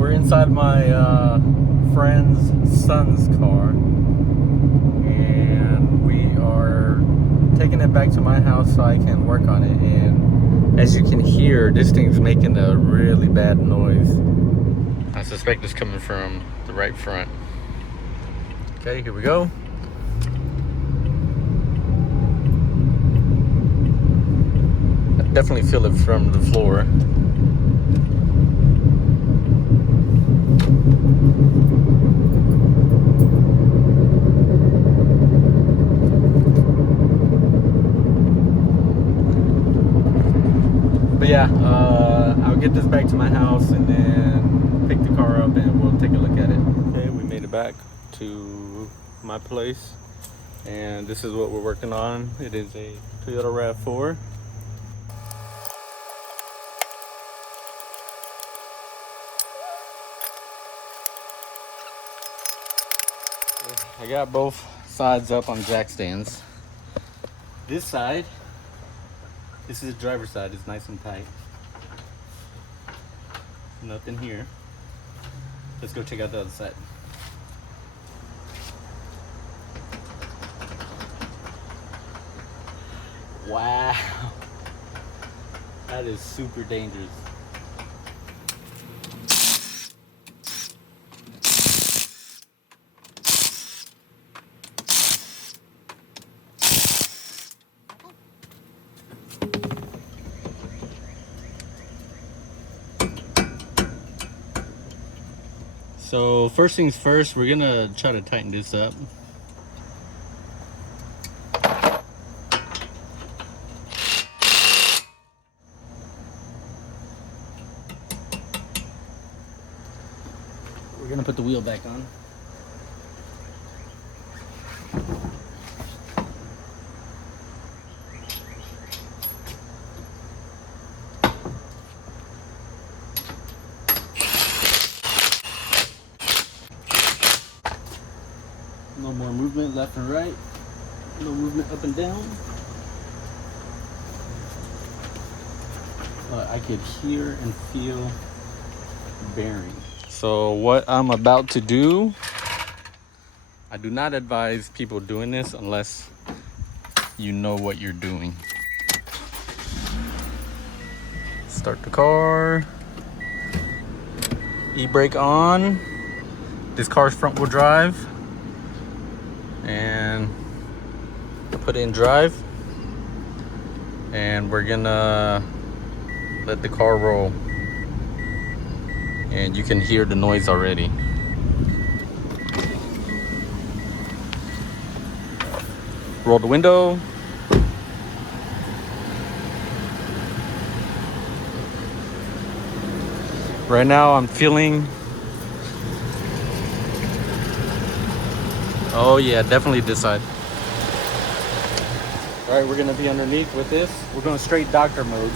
We're inside my friend's son's car, and we are taking it back to my house so I can work on it. And as you can hear, this thing's making a really bad noise. I suspect it's coming from the right front. Okay, here we go. I definitely feel it from the floor. But yeah, I'll get this back to my house and then pick the car up and we'll take a look at it. Okay, we made it back to my place, and this is what we're working on. It is a Toyota RAV4. I got both sides up on jack stands. This side, this is the driver's side, it's nice and tight. Nothing here. Let's go check out the other side. Wow, that is super dangerous. So first things first, we're gonna try to tighten this up. We're gonna put the wheel back on. No more movement left and right. No movement up and down. But I could hear and feel bearing. So what I'm about to do, I do not advise people doing this unless you know what you're doing. Start the car. E-brake on. This car's front wheel drive. And put it in drive, and we're gonna let the car roll, and you can hear the noise already. Roll the window. Right now I'm feeling, oh yeah, definitely this side. All right, we're gonna be underneath with this. We're going straight doctor mode.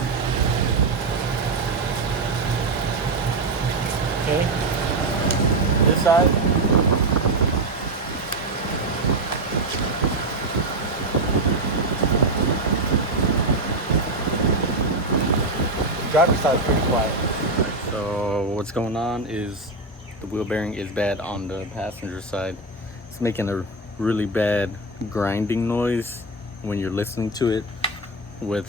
Okay, this side. Driver's side is pretty quiet. So what's going on is the wheel bearing is bad on the passenger side. It's making a really bad grinding noise when you're listening to it with,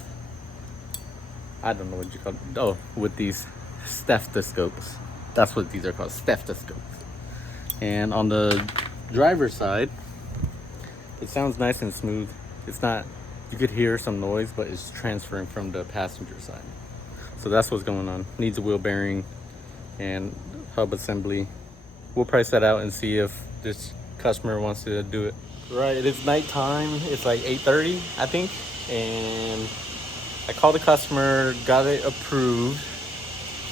I don't know what you call it. Oh, with these stethoscopes. That's what these are called, stethoscopes. And on the driver's side, it sounds nice and smooth. It's not, you could hear some noise, but it's transferring from the passenger side. So that's what's going on. Needs a wheel bearing and hub assembly. We'll price that out and see if this customer wants to do it. Right, it is nighttime. It's like 8:30, I think. And I called the customer, got it approved,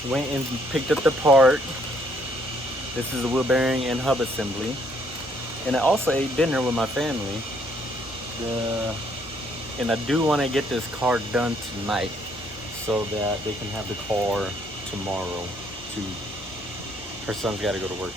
went and picked up the part. This is a wheel bearing and hub assembly. And I also ate dinner with my family. And I do want to get this car done tonight so that they can have the car tomorrow too. Her son's got to go to work.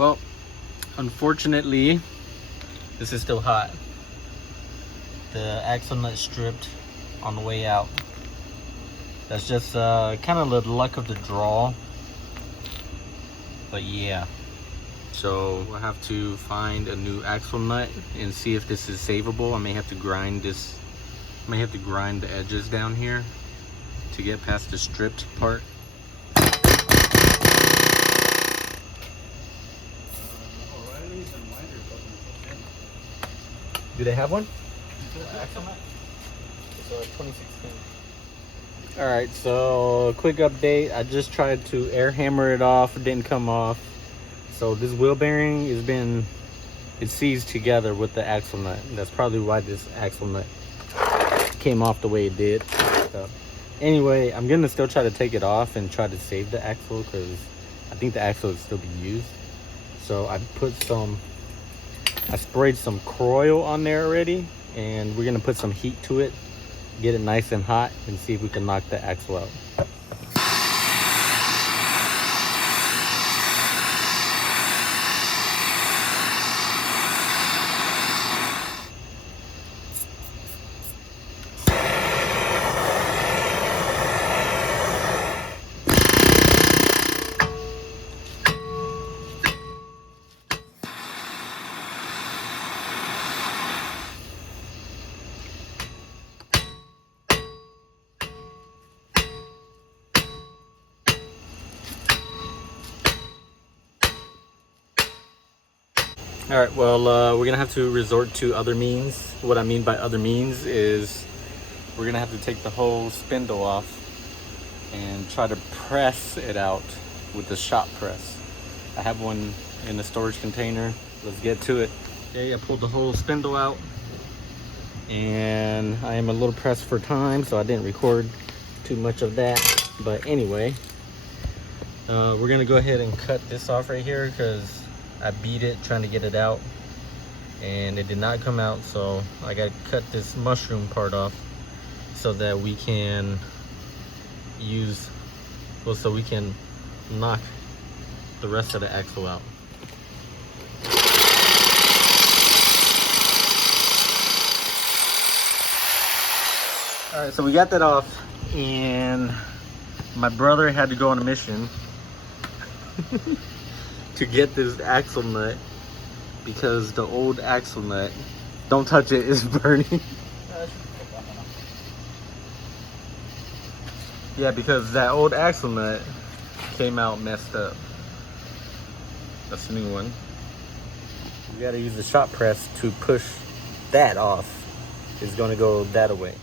Well, unfortunately, this is still hot. The axle nut stripped on the way out. That's just kind of the luck of the draw. But yeah. So we'll have to find a new axle nut and see if this is savable. I may have to grind this. I may have to grind the edges down here to get past the stripped part. Do they have one? It's 2016. All right, so quick update. I just tried to air hammer it off. It didn't come off. So this wheel bearing has been, it seized together with the axle nut. That's probably why this axle nut came off the way it did. So anyway, I'm gonna still try to take it off and try to save the axle because I think the axle would still be used. So I sprayed some Croil on there already, and we're gonna put some heat to it, get it nice and hot, and see if we can knock the axle out. All right, well, we're gonna have to resort to other means. What I mean by other means is we're gonna have to take the whole spindle off and try to press it out with the shop press. I have one in the storage container. Let's get to it. Okay, I pulled the whole spindle out, and I am a little pressed for time, so I didn't record too much of that. But anyway, we're gonna go ahead and cut this off right here because I beat it trying to get it out and it did not come out, so I got to cut this mushroom part off so that we can so we can knock the rest of the axle out. All right, so we got that off, and my brother had to go on a mission to get this axle nut because the old axle nut, don't touch it, is burning. Yeah, because that old axle nut came out messed up. That's the new one. We gotta use the shop press to push that off. It's gonna go that away.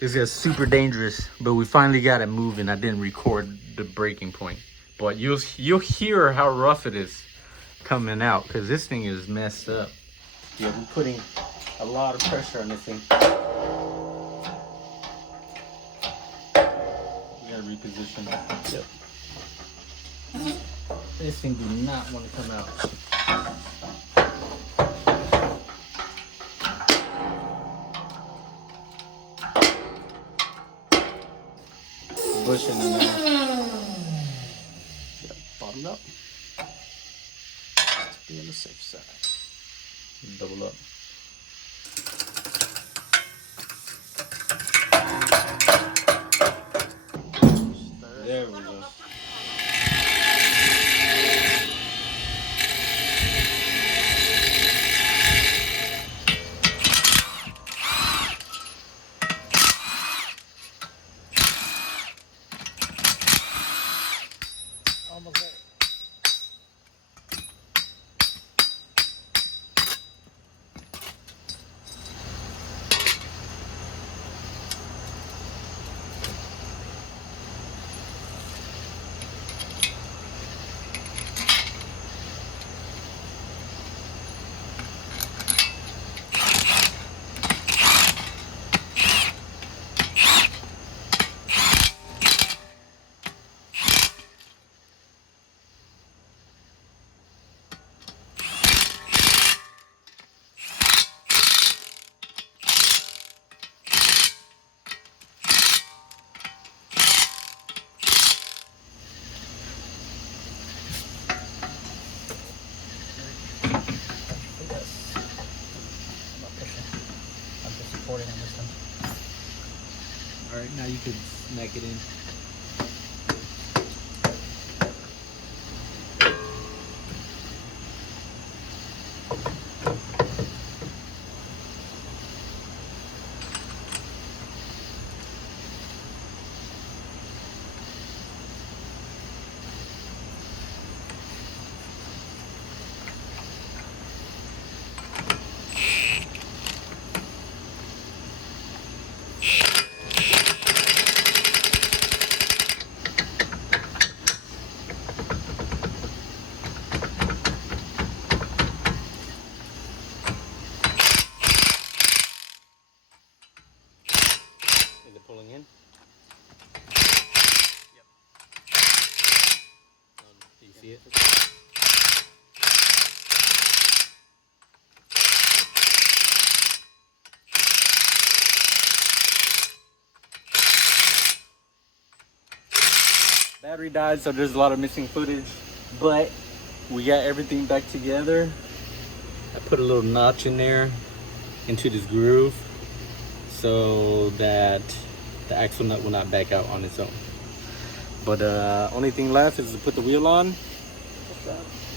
This is super dangerous, but we finally got it moving. I didn't record the breaking point. But you'll hear how rough it is coming out because this thing is messed up. Yeah, we're putting a lot of pressure on this thing. We gotta reposition. Yep. This thing do not want to come out. Bushing in there. Bottom up. Just to be on the safe side. Double up. There we go. Almost there. recording on this one. Alright, now you could smack it in. Is it pulling in? Yep. Do you see it? Battery died, so there's a lot of missing footage, but we got everything back together. I put a little notch in there into this groove so that the axle nut will not back out on its own. But only thing left is to put the wheel on,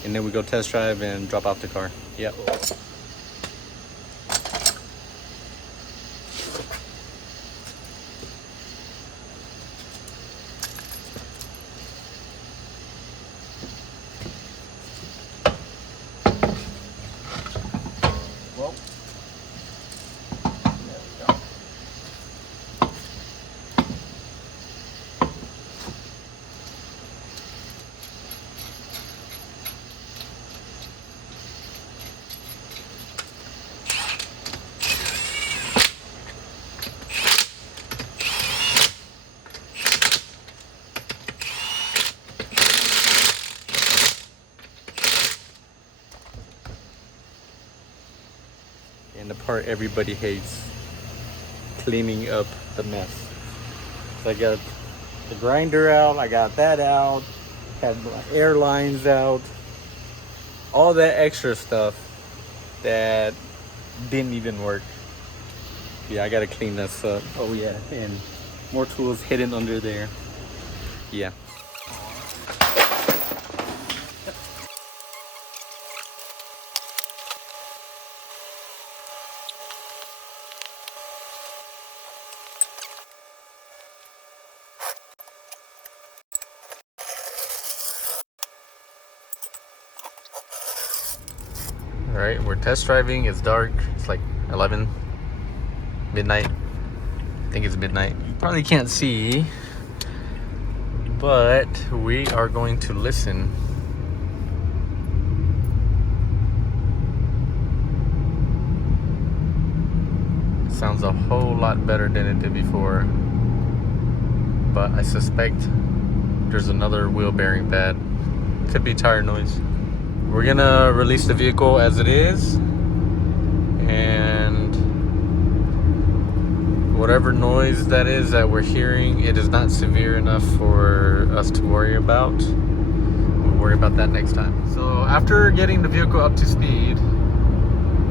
and then we go test drive and drop off the car. Yep. Well, there we go. And the part everybody hates, cleaning up the mess. So I got the grinder out, I got that out, had my air lines out, all that extra stuff that didn't even work. Yeah, I gotta clean this up. Oh yeah, and more tools hidden under there. Yeah. All right, we're test driving. It's dark. It's like 11 midnight. I think it's midnight. You probably can't see, but we are going to listen. It sounds a whole lot better than it did before, but I suspect there's another wheel bearing bad. Could be tire noise. We're gonna release the vehicle as it is, and whatever noise that is that we're hearing, it is not severe enough for us to worry about. We'll worry about that next time. So after getting the vehicle up to speed,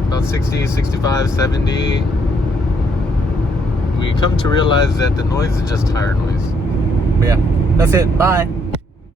about 60, 65, 70, we come to realize that the noise is just tire noise. But yeah, that's it. Bye.